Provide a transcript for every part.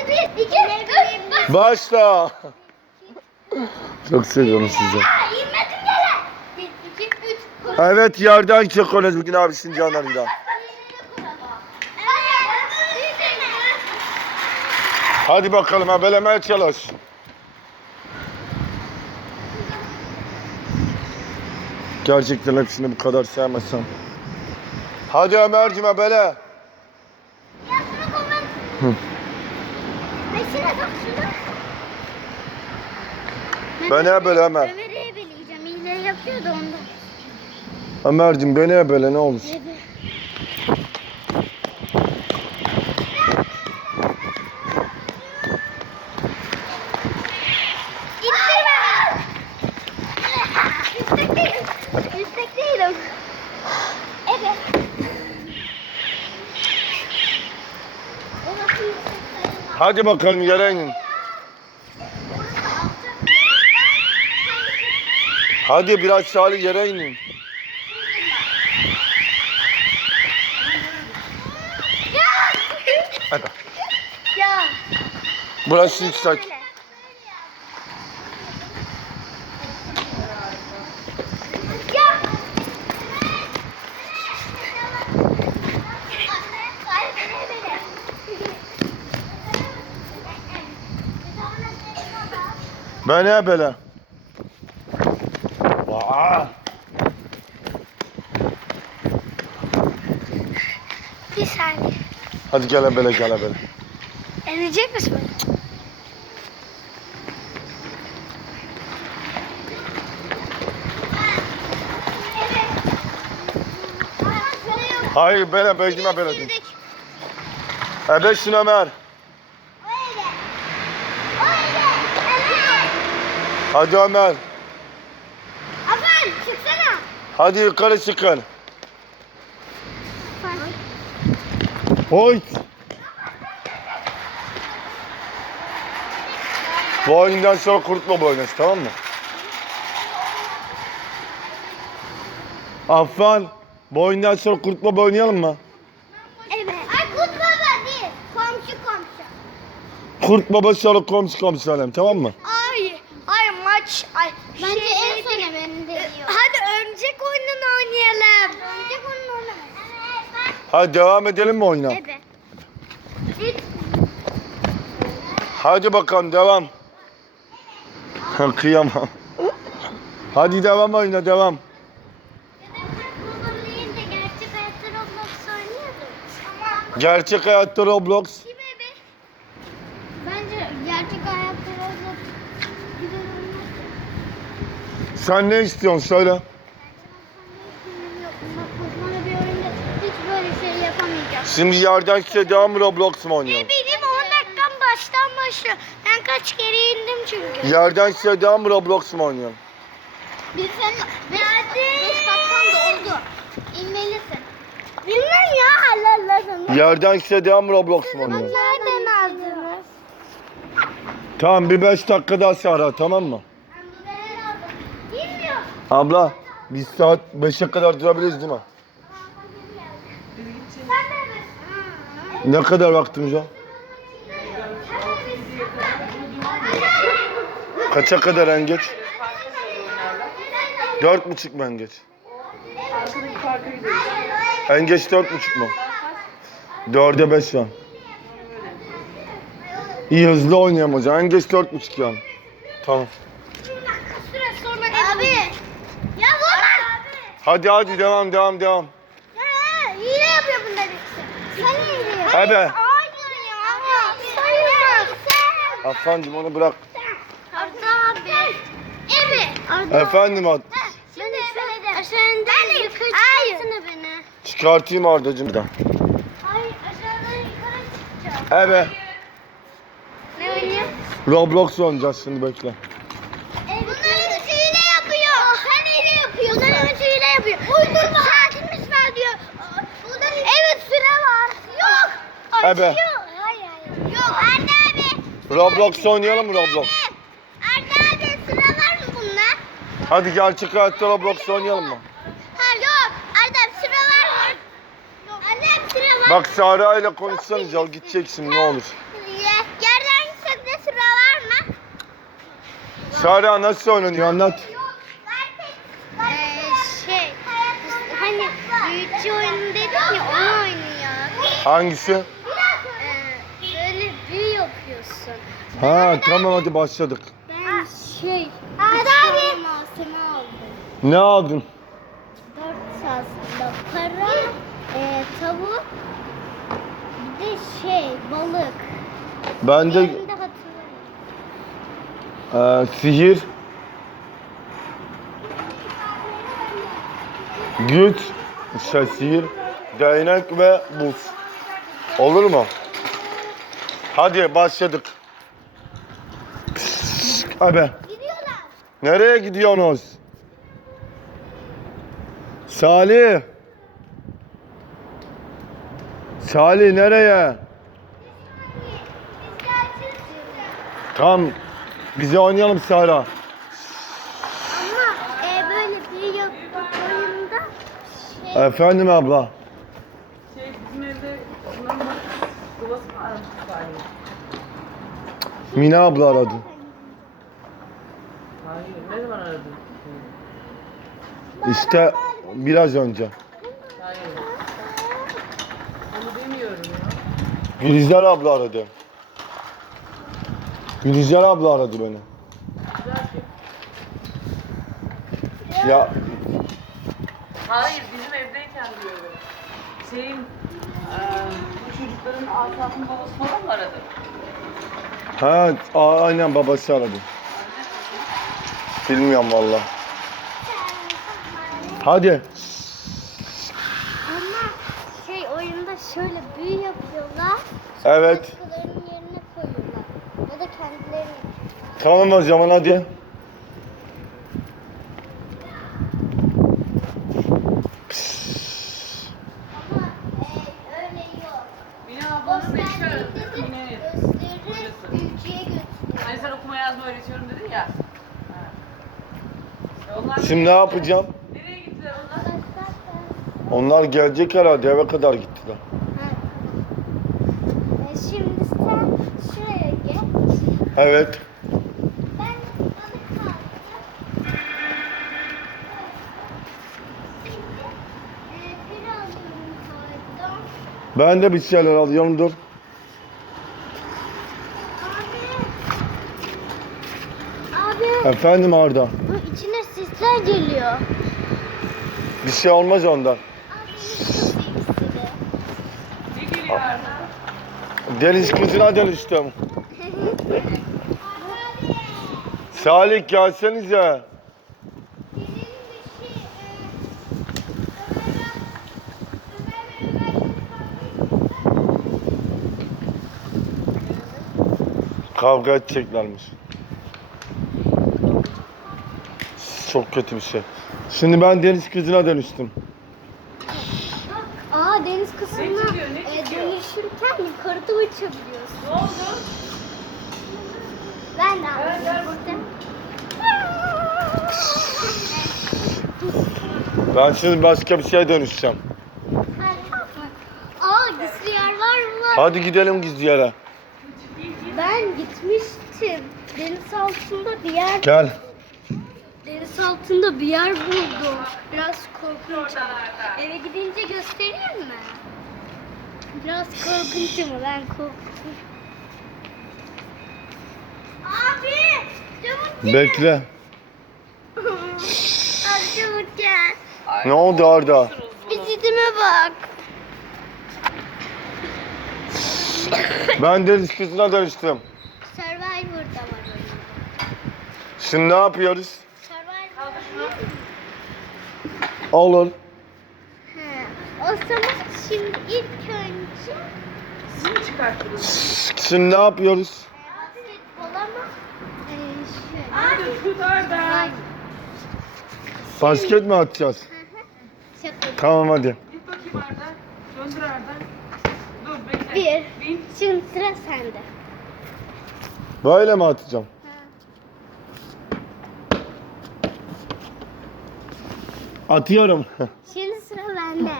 Hadi bir, iki, üç. Başla. Çok seviyorum sizi. Evet yerden çekiyoruz bugün abisin canlarıyla. Hadi bakalım habelemeye çalış. Gerçekten hepsini bu kadar sevmesem. Hadi Ömer'cim habele. Hı. Ben habele Ömer. Ömer'i beleyeceğim. İğne yapıyor da ondan. Ömer'cim beni habele ne olur. İttirme. Yüksek değilim. Yüksek değilim. Evet. O nasıl yüksek sayılmaz? Hadi bakalım yere inin. Hadi biraz Salih yere inin. Hadi. Burası yüksek. Beni habele. Vaa. Bir saniye. Hadi gel habele gel habele. Emecek misin? Hayır bele beydim habele. Ebeşsin Ömer. Hadi Ömer. Afan çıksana. Hadi yukarı çıkın. Oy. Bu oyundan sonra kurutma bu oynasın tamam mı? Affan, bu oyundan sonra kurutma bu oynayalım mı? Evet. Ay kut baba değil. Komşu komşu. Kurt baba sonra komşu komşu oynayalım tamam mı? Ay, ay maç. Ay. Bence en son benim de Hadi örümcek oyununu oynayalım. Örümcek oyununu oynayalım. Evet. Hadi devam edelim mi oyuna? Evet. Hadi bakalım devam. Kıyamam. Hadi devam oyuna devam. gerçek hayatta Roblox oynuyorduk. Gerçek hayatta Roblox. Kime be? Bence gerçek hayatta Roblox güzel olmaz. Sen ne istiyorsun söyle. Şimdi yerden size devam Roblox mu oynayalım? Benim 10 dakikam baştan başlıyor. Ben kaç kere indim çünkü. Yerden size devam Roblox mu oynayalım? Bir sen 5 dakikam da oldu. İnmelisin. Bilmem ya Allah Allah sana. Yerden size devam Roblox mu oynayalım? Nereden aldınız? Tamam bir 5 dakika daha sonra tamam mı? Abla biz saat 5'e kadar durabiliriz değil mi? Ne kadar vaktimiz var? Kaça kadar en geç? Dört buçuk mu en geç? En geç dört buçuk mu? Dörde beş ya. İyi hızlı oynayalım zaman. En geç dört buçuk yani. Tamam. Süre sonra Abi. Ya vurma. Abi. Hadi hadi devam devam devam. Ha, hile yapıyor bunlar ikisi. Sen hile yapıyorsun. Ebe. Hayır ya. Afancım onu bırak. Arda abi. Evet. Arda. Efendim at. Şimdi aşağıdan yukarı çıkarsana beni. Çıkartayım Ardacığım. buradan. Hayır aşağıdan yukarı çıkacağım. Evet. Ne oynuyor? Roblox oynayacağız şimdi bekle. Ebe. Yok, hayır, hayır. Yok Arda abi. Roblox oynayalım mı Roblox? Arda abi sıra var mı bunda? Hadi gerçek hayatta Roblox oynayalım mı? Yok. Arda abi sıra var mı? Yok. Arda abi sıra var. Bak Sara ile konuşsanız ya gidecek ne olur. Yerden gitsek sıra var mı? Sara nasıl oynanıyor anlat. Ee, şey hani büyütçü oyunu dedim ya onu oynuyor. Hangisi? Ha tamam hadi başladık. Ben şey, Hadi abi. malzeme aldım. Ne aldın? Dört aslında. Para, e, tavuk, bir de şey, balık. Ben de Benim de hatırlamıyorum. e, sihir, güç, şey, sihir, değnek ve buz. Olur mu? Hadi başladık. Abi. Gidiyorlar. Nereye gidiyorsunuz? Salih. Salih nereye? Tamam. Bize oynayalım Sara. Ama e, böyle yaptık oyunda şey, Efendim abla. Şey bizim evde galiba. Mine abla aradı. Hayır ne zaman aradın? İşte biraz önce. Hayır. Onu demiyorum ya. Gülizar abla aradı. Gülizar abla aradı beni. Güzel ki. Ya Hayır bizim evdeyken diyorum. Şeyin eee bu çocukların asafın babası falan mı aradı? ha a- aynen babası aradı. Bilmiyorum valla. Hadi. ama şey oyunda şöyle büyü yapıyorlar. Evet. Başkalarının yerine koyuyorlar. Ya da kendilerini. Tamam o zaman hadi. Ama e, öyle yok. Mine ablanın eşi aradı. Gösterdiğinde de Mine'nin. gösterir, Kocası. büyücüye götürüyor. Hani sen okuma yazma öğretiyorum dedin ya. Ha. E onlar Şimdi ne yapacağım? Nereye gittiler onlar? Onlar gelecek herhalde eve kadar gittiler. E, şimdi sen şuraya geç. Evet. Ben balık aldım. Ee, bir alıyorum pardon. Ben de bir şeyler alıyorum dur. Abi. Abi. Efendim Arda. Geliyor. Bir şey olmaz ondan. Deniz kızına dönüştüm. Salih gelsenize. Kavga edeceklermiş. Çok kötü bir şey. Şimdi ben deniz kızına dönüştüm. Aa deniz kısmına Ne çıkıyor, ne e, çıkıyor? dönüşürken yukarıda uçabiliyorsun. Ne oldu? Ben de Gel gel bakayım. Ben şimdi başka bir şeye dönüşeceğim. Aa gizli yer var mı? Hadi gidelim gizli yere. Ben gitmiştim. Deniz altında bir yer Gel. Deniz altında bir yer buldum. Biraz korkunç. Arda. Eve gidince göstereyim mi? Biraz korkunç ama ben korktum. Abi! Çabuk gel. Bekle. Abi çabuk gel. Ne oldu bunu. Vizitime bak. Ben deniz kızına dönüştüm. Survivor'da var oyunda. Şimdi ne yapıyoruz? Olur. He. O zaman şimdi ilk önce Sizi mi çıkarttınız? Şimdi ne yapıyoruz? e, basketbol ama e, şöyle. Hadi tut Arda. Ay. Basket mi atacağız? Hı hı. Şaka. Tamam hadi. Git bakayım Arda. Döndür Arda. Dur bekle. Bir. Bin. Şimdi sıra sende. Böyle mi atacağım? Atıyorum. Şimdi sıra bende.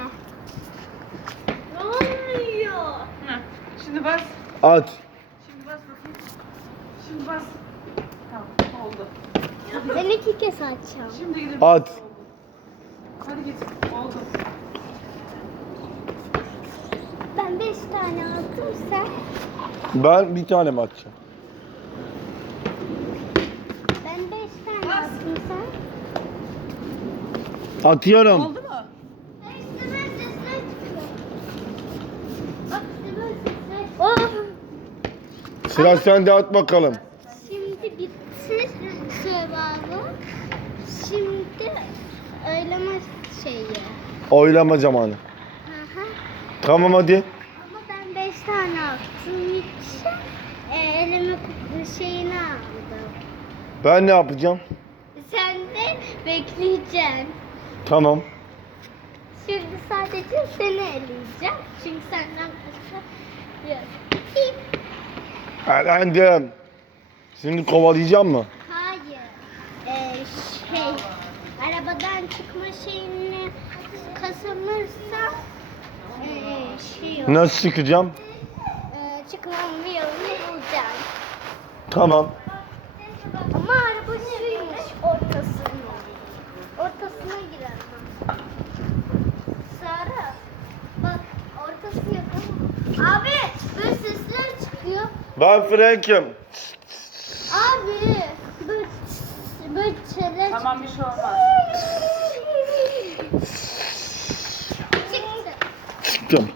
Ne oluyor? Heh. Şimdi bas. At. Şimdi bas bakayım. Şimdi bas. Tamam. Oldu. Ben iki kez açacağım. Şimdi gidip. At. Hadi git. Oldu. Ben beş tane aldım sen. Ben bir tane mi atacağım? Ben beş tane aldım sen. Atıyorum. Oldu mu? Oh. Sıra sende at bakalım. Şimdi bitti survival. Şimdi öyleme şeyi. Oylama zamanı. Hı hı. Tamam hadi. Ama ben beş tane attım için e, elime şeyini aldım. Ben ne yapacağım? Sen de bekleyeceksin. Tamam. Şimdi sadece seni eleyeceğim. Çünkü senden başka yok. Bip. Elendim. Şimdi kovalayacağım mı? Hayır. Ee, şey, arabadan çıkma şeyini kazanırsa ee, şey olur. Nasıl çıkacağım? Ee, çıkmanın bir yolunu bulacaksın. Tamam. Abi böyle sesler çıkıyor. Ben Frank'im. Abi böyle, böyle şeyler Tamam bir şey olmaz. çıktı. Çıktım.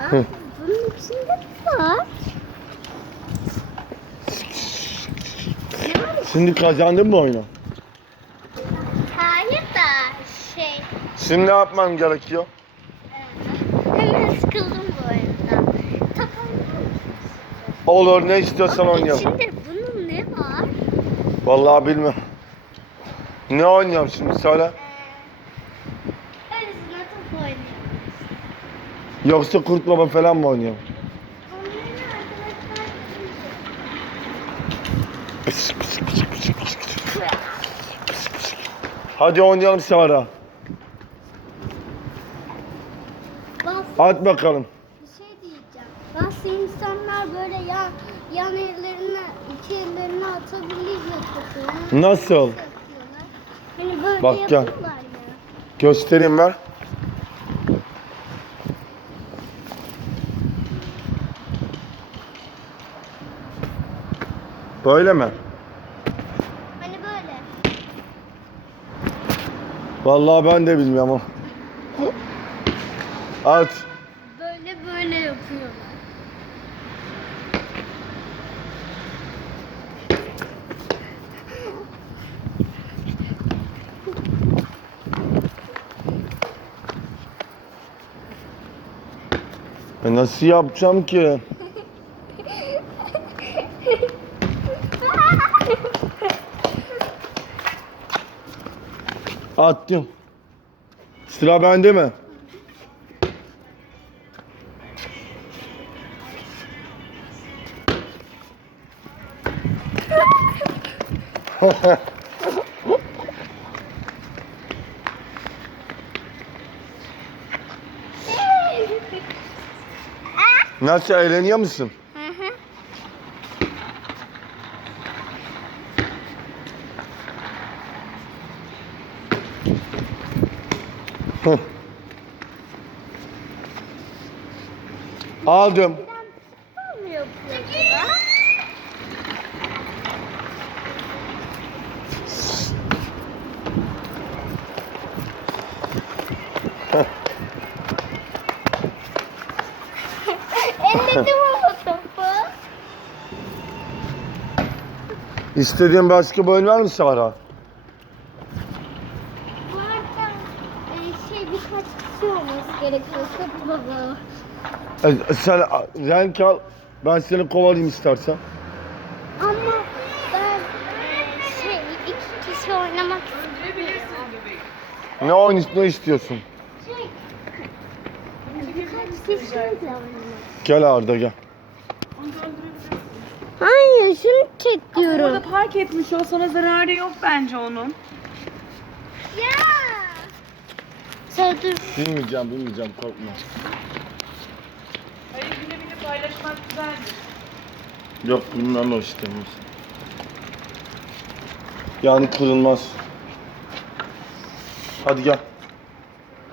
Abi bunun içinde ne var? Şimdi kazandın mı oyunu? Hayır da şey. Şimdi ne yapmam gerekiyor? e, Hemen sıkıldım bu oyundan. Tapalım. Olur ne istiyorsan oynayalım. İçinde bunun ne var? Vallahi bilmem. Ne oynayalım şimdi söyle. Ee, öylesine top oynuyoruz. Yoksa Kurt Baba falan mı oynayalım? Onların arkadaşlar Hadi oynayalım Sara. Bas, At bakalım. Bazı insanlar böyle yan, yan ellerine, iki ellerine atabiliyor. Nasıl? Hani böyle Bak, gel. yapıyorlar ya. Göstereyim ver. Böyle mi? Hani böyle. Vallahi ben de bilmiyorum. At. Böyle böyle yapıyorlar. E nasıl yapacağım ki? Attım. Sıra bende mi? Nasıl eğleniyor musun? Hı hı. Aldım. Nasıl yapıyorlar? Elledim ama topu. İstediğin başka oyun var mı Sara? Bu arada e, şey birkaç kişi olması gerekiyor. Çok baba. E, sen a, renk al. Ben seni kovalayayım istersen. Ama ben şey iki kişi oynamak. Ne oyun ne istiyorsun? Şey, birkaç kişiyle oynamak. Gel Arda gel. Da. Hayır şunu çek Orada park etmiş o sana zararı yok bence onun. Ya. Sen dur. Bilmeyeceğim bilmeyeceğim korkma. Hayır bile bile paylaşmak güzeldir. Yok bilmem o istemiyorsun. Yani kırılmaz. Hadi gel.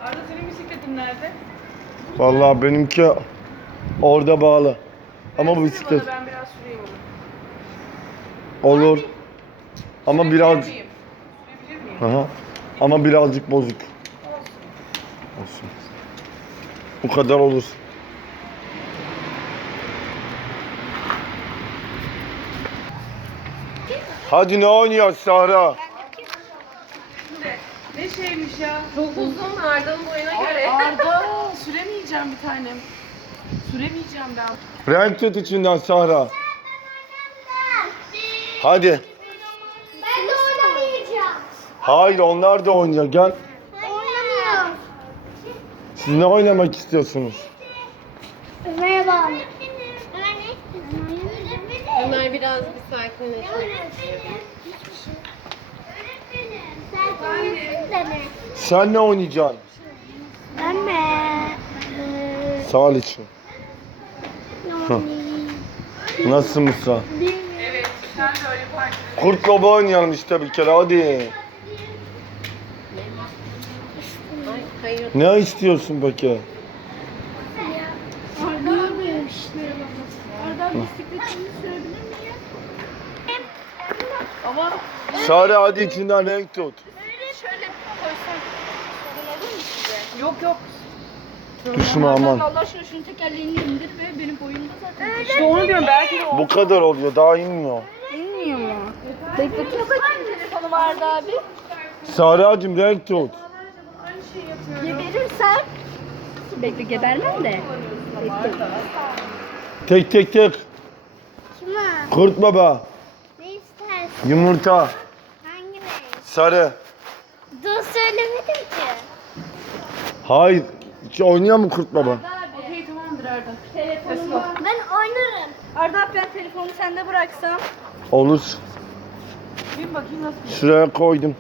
Arda senin bisikletin nerede? Vallahi benimki orada bağlı. Ama bu Versene bisiklet bana, Ben. Olur. Ama biraz miyim? Sürebilir miyim? Aha. Ama birazcık bozuk. Olsun. Bu kadar olur. Hadi ne oynuyor Sahra? Ne şeymiş ya? Çok uzun Arda'nın boyuna göre. Arda süremeyeceğim bir tanem. Süremeyeceğim ben. Renk tut içinden Sahra. Hadi. Ben de oynamayacağım. Hayır onlar da oynuyor. Gel. Oynamıyorum. Siz ne oynamak istiyorsunuz? Merhaba. Ömer biraz bir sakinleşmek Sen ne oynayacaksın? Ben mi? Sağ için. Nasıl Musa? Evet sen de öyle fark et. Kurt baba oynayalım işte bir kere hadi. Ay, hayır. Ne istiyorsun peki? Ama Sare hadi içinden renk tut. yok yok. Düşme aman. Allah aşkına şunun tekerleğini indir ve benim boyumda zaten. İşte onu diyorum belki de o. Bu kadar oluyor daha inmiyor. Bekle bakayım telefonu vardı abi. Sare'cim renk tut. Geberirsen. Bekle gebermem de. Bekle. Tek tek tek. Kime? Kurt baba. Ne istersin? Yumurta. Hangi renk? Sarı. Dur söylemedim ki. Hayır. Hiç oynuyor mu kurt baba? Okey tamamdır Arda. Telefonum var. Ben oynarım. Arda abi ben telefonu sende bıraksam. Olur. Bir bakayım nasıl. Şuraya koydum.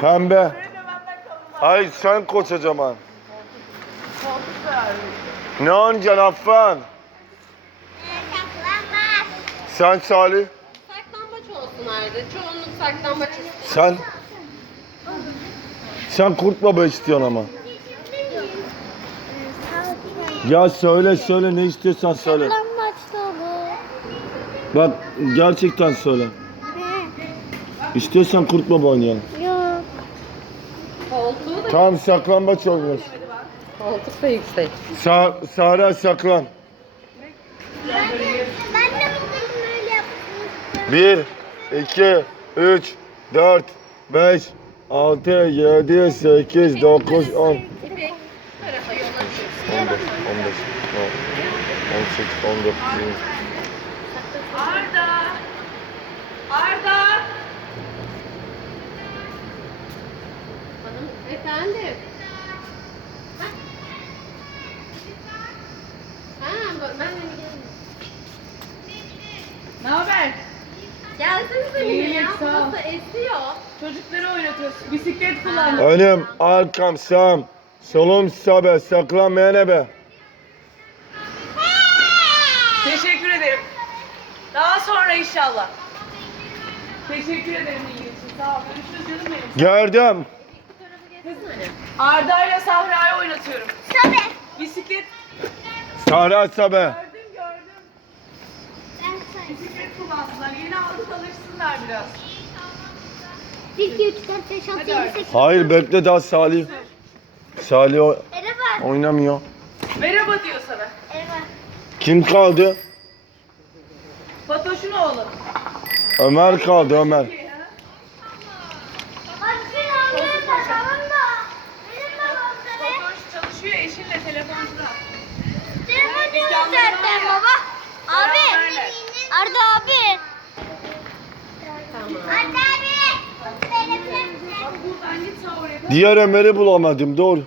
Pembe. Hayır sen kocaman. Ne oynayacaksın Affan? Sen Salih. Saklambaç olsun Arda. Çoğunluk saklambaç istiyor. Sen? Sen kurt baba istiyorsun ama. Ya söyle söyle ne istiyorsan söyle. Bak gerçekten söyle. İstiyorsan kurt baba oynayalım. Yok. Koltuğu da Tamam saklambaç oynuyoruz. koltuk da yüksek. Sa Sara saklan. Ben de, ben de bugün böyle yapmıştım. 1, 2, 3, 4, 5, 6, 7, 8, 9, 10, 11, 12, 13, 14, 15, 16, 17, 18, 19, 20. 21. Arda. Arda. Hanım efendim. Ha? Ha, ben de gelin. Ne haber? Gelsenize İyilik, bir ya. sağ ol. Burası esiyor. Çocukları oynatıyoruz. Bisiklet kullandık. Önüm, arkam, sağım, solum, sabe, saklanmayan ebe. Teşekkür ederim. Daha sonra inşallah. Teşekkür ederim ilgin için. Sağ ol. Görüşürüz canım benim. Gördüm. Arda ile Sahra'yı oynatıyorum. Tabii. Bisiklet Sara sabe. gördüm gördüm. Ben. Bisiklet kullansınlar. Yeni aldık alışsınlar biraz. 1, 2, 3, 4, 5, 6, 7, 8. Hayır bekle daha Salih. Salih o- Merhaba. oynamıyor. Merhaba diyor sana. Merhaba. Kim kaldı? Fatoş'un oğlu. Ömer kaldı Ömer. Hadi sen oynayın bakalım da. Benim babam sana. Fatoş çalışıyor eşinle telefonda. Zaten baba. Abi. Arda abi. Tamam. Arda abi. Diğer Ömer'i bulamadım dur.